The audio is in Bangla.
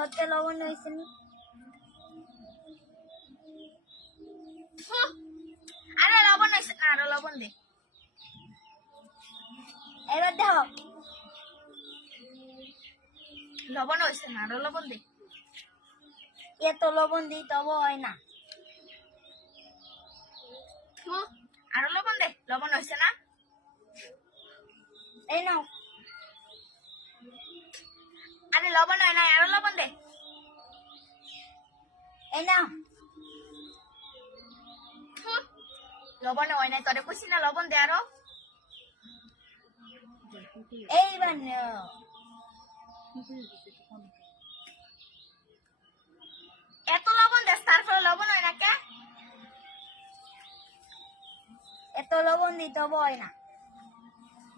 হতে লবণ হয়েছে নি আরে লবণ হয়েছে না, আরো লবণ দে। এবার দেখো লবণ হয়েছে না, আরো লবণ দে। এত লবণ দিই তবে হয় না আরো লবণ দে, লবণ হয়েছে না। এই নাও আরে লবণ হয় না, আরো লবণ দে। এই নাও লবণ হয় নাই, তোরে কইছি না লবণ দে আরো। এইবার নাও এত লবণ দেস তারপরে লবণ হয় না কে? এত লবণ দিই তবে হয় না